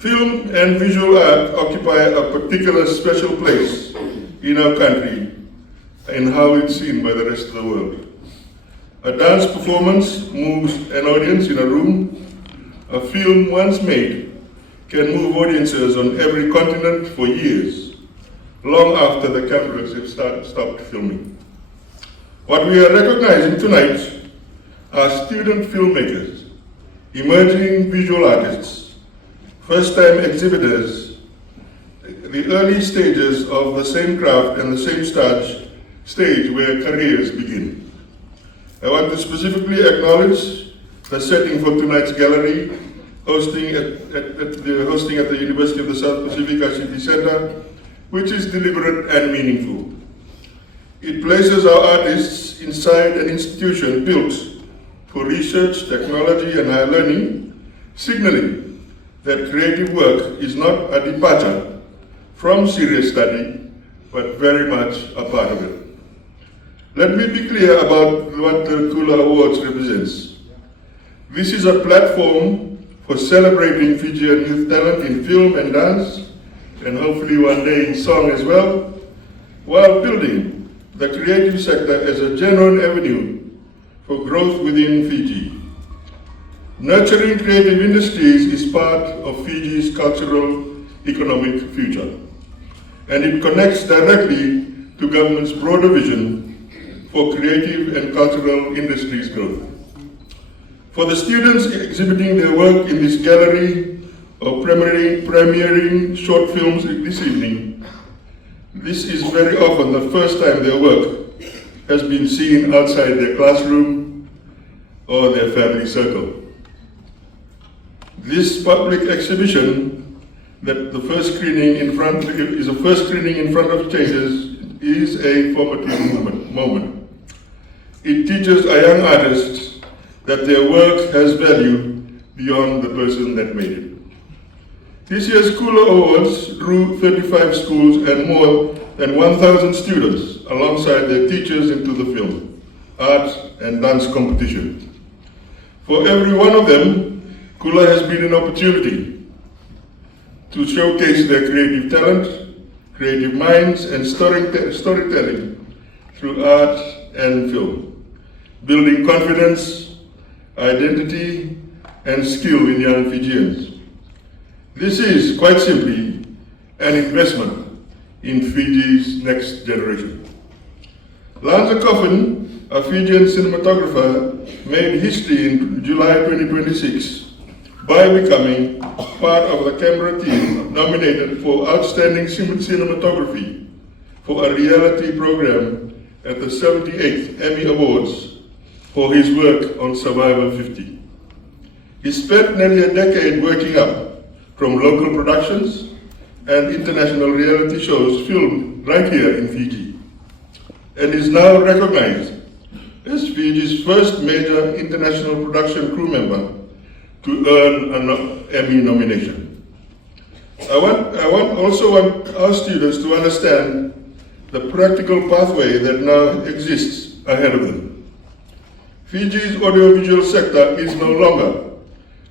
Film and visual art occupy a particular special place in our country and how it's seen by the rest of the world. A dance performance moves an audience in a room. A film once made can move audiences on every continent for years, long after the cameras have stopped filming. What we are recognizing tonight are student filmmakers, emerging visual artists, first-time exhibitors, the early stages of the same craft and the same stage where careers begin. I want to specifically acknowledge the setting for tonight's gallery, hosting at the University of the South Pacific ICT Center, which is deliberate and meaningful. It places our artists inside an institution built for research, technology, and higher learning, signaling that creative work is not a departure from serious study, but very much a part of it. Let me be clear about what the Kula Awards represents. This is a platform for celebrating Fijian youth talent in film and dance, and hopefully one day in song as well, while building the creative sector as a genuine avenue for growth within Fiji. Nurturing creative industries is part of Fiji's cultural economic future, and it connects directly to government's broader vision for creative and cultural industries growth. For the students exhibiting their work in this gallery or premiering short films this evening, this is very often the first time their work has been seen outside their classroom or their family circle. This public exhibition, that the first screening in front is a first screening in front of strangers, is a formative moment. It teaches a young artist that their work has value beyond the person that made it. This year's Kula Awards drew 35 schools and more than 1,000 students alongside their teachers into the film, art, and dance competition. For every one of them, Kula has been an opportunity to showcase their creative talent, creative minds, and storytelling through art and film, building confidence, identity, and skill in young Fijians. This is, quite simply, an investment in Fiji's next generation. 𝒂𝒂𝒂𝒂𝒂𝒂𝒂𝒂𝒂𝒂, a Fijian cinematographer, made history in July 2026 by becoming part of the camera team nominated for Outstanding Cinematography for a reality program at the 78th Emmy Awards for his work on Survivor 50. He spent nearly a decade working up from local productions and international reality shows filmed right here in Fiji, and is now recognized as Fiji's first major international production crew member to earn an Emmy nomination. I also want our students to understand the practical pathway that now exists ahead of them. Fiji's audiovisual sector is no longer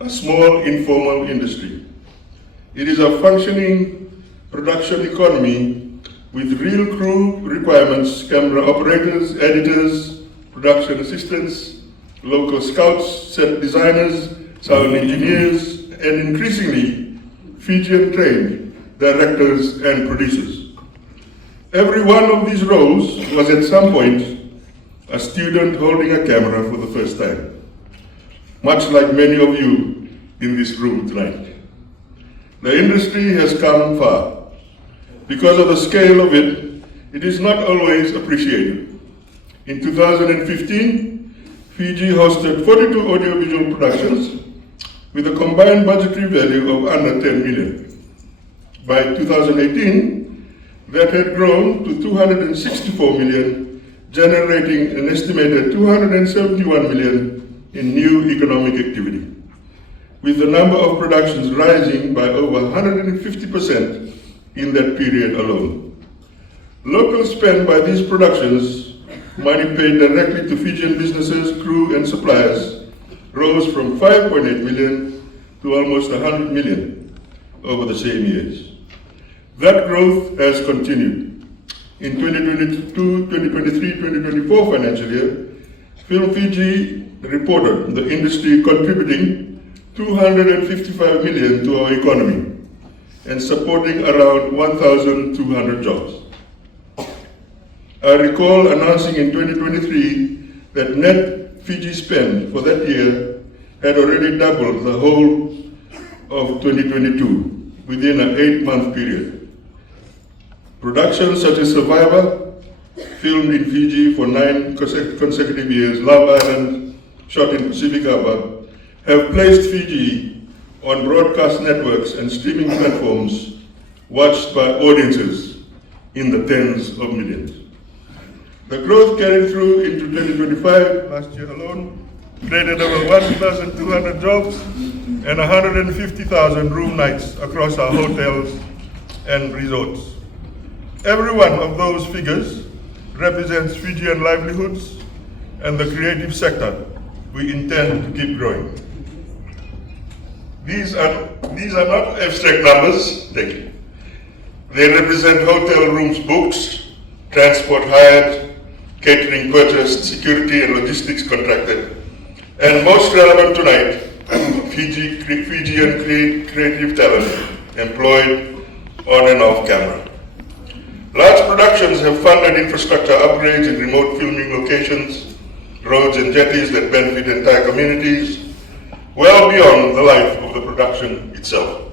a small informal industry. It is a functioning production economy with real crew requirements, camera operators, editors, production assistants, local scouts, set designers, sound engineers, and increasingly Fijian-trained directors and producers. Every one of these roles was at some point a student holding a camera for the first time, much like many of you in this room tonight. The industry has come far. Because of the scale of it, it is not always appreciated. In 2015, Fiji hosted 42 audiovisual productions with a combined budgetary value of under 10 million. By 2018, that had grown to 264 million, generating an estimated 271 million in new economic activity, with the number of productions rising by over 150% in that period alone. Local spend by these productions, money paid directly to Fijian businesses, crew, and suppliers, rose from 5.8 million to almost 100 million, over the same years. That growth has continued. In 2022, 2023, 2024 financial year, Film Fiji reported the industry contributing 255 million to our economy and supporting around 1,200 jobs. I recall announcing in 2023 that net Fiji spend for that year had already doubled the whole of 2022 within an 8-month period. Productions such as Survivor, filmed in Fiji for 9 consecutive years, Love Island, shot in Pacific Harbour, have placed Fiji on broadcast networks and streaming platforms watched by audiences in the tens of millions. The growth carried through into 2025, last year alone, created over 1,200 jobs and 150,000 room nights across our hotels and resorts. Every one of those figures represents Fijian livelihoods and the creative sector we intend to keep growing. These are not abstract numbers, thank you. They represent hotel rooms booked, transport hired, catering purchased, security and logistics contracted, and most relevant tonight, Fijian creative talent employed on and off camera. Large productions have funded infrastructure upgrades in remote filming locations, roads and jetties that benefit entire communities, well beyond the life of the production itself.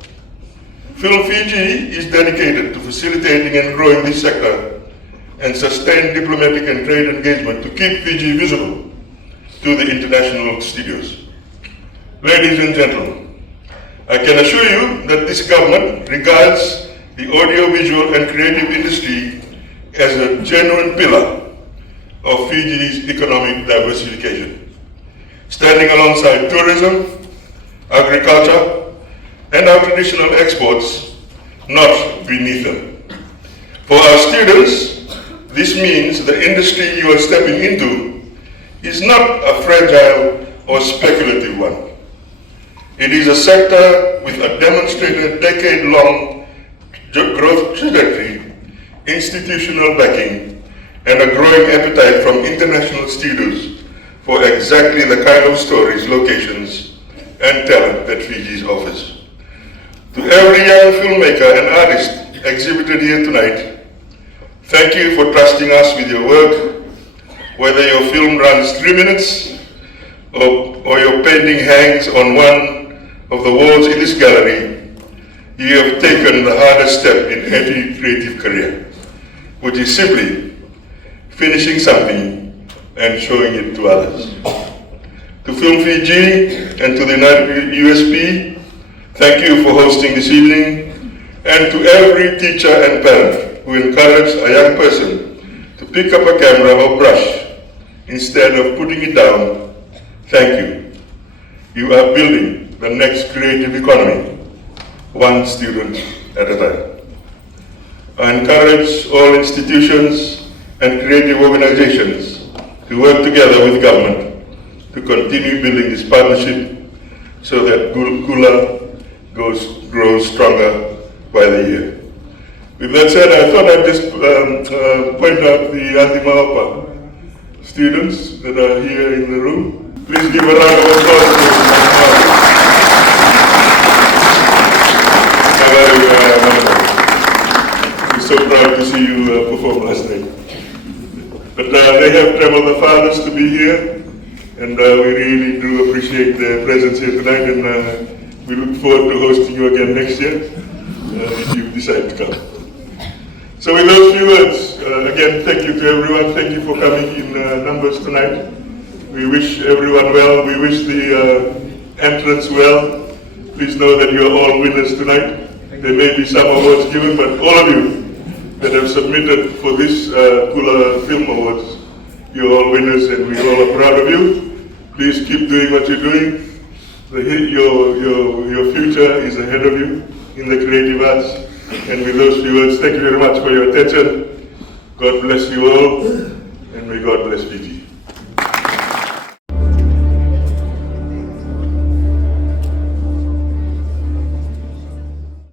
Film Fiji is dedicated to facilitating and growing this sector and sustain diplomatic and trade engagement to keep Fiji visible to the international studios. Ladies and gentlemen, I can assure you that this government regards the audiovisual and creative industry as a genuine pillar of Fiji's economic diversification, standing alongside tourism, agriculture, and our traditional exports, not beneath them. For our students, this means the industry you are stepping into is not a fragile or speculative one. It is a sector with a demonstrated decade-long growth trajectory, institutional backing, and a growing appetite from international studios for exactly the kind of stories, locations, and talent that Fiji offers. To every young filmmaker and artist exhibited here tonight, thank you for trusting us with your work. Whether your film runs 3 minutes or your painting hangs on one of the walls in this gallery, you have taken the hardest step in any creative career, which is simply finishing something and showing it to others. To Film Fiji and to the United USP, thank you for hosting this evening, and to every teacher and parent who encouraged a young person to pick up a camera or brush instead of putting it down, thank you. You are building the next creative economy, one student at a time. I encourage all institutions and creative organizations to work together with government to continue building this partnership so that Kula grows stronger by the year. With that said, I thought I'd just point out the 𝒂𝒂𝒂𝒂 students that are here in the room. Please give a round of applause to We're so proud to see you perform last night. But they have traveled the farthest to be here, and we really do appreciate their presence here tonight, and we look forward to hosting you again next year if you decide to come. So with those few words, again, thank you to everyone. Thank you for coming in numbers tonight. We wish everyone well. We wish the entrants well. Please know that you are all winners tonight. There may be some awards given, but all of you that have submitted for this Kula Film Awards, you're all winners, and we all are proud of you. Please keep doing what you're doing. Your future is ahead of you in the creative arts. And with those few words, thank you very much for your attention. God bless you all, and may God bless Fiji.